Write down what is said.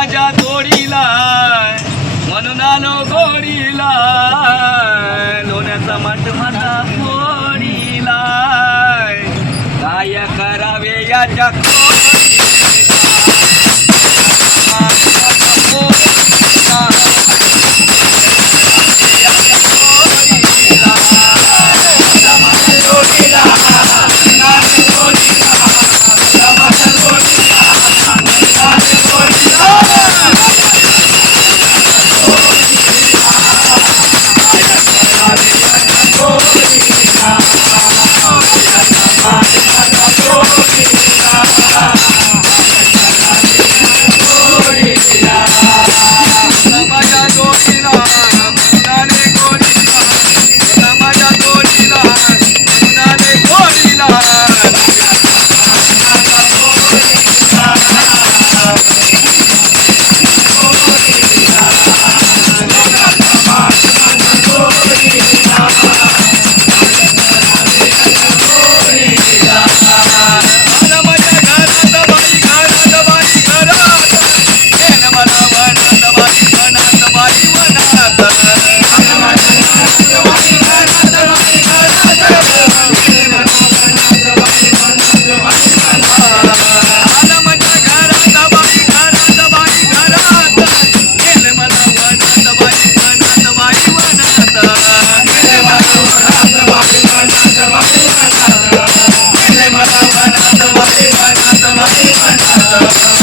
माझ्या जोडीला म्हणून आलो गोडीला लोण्याचा मठ माझा गोडीला काय करावे याच्या The way, the way, the way, the you.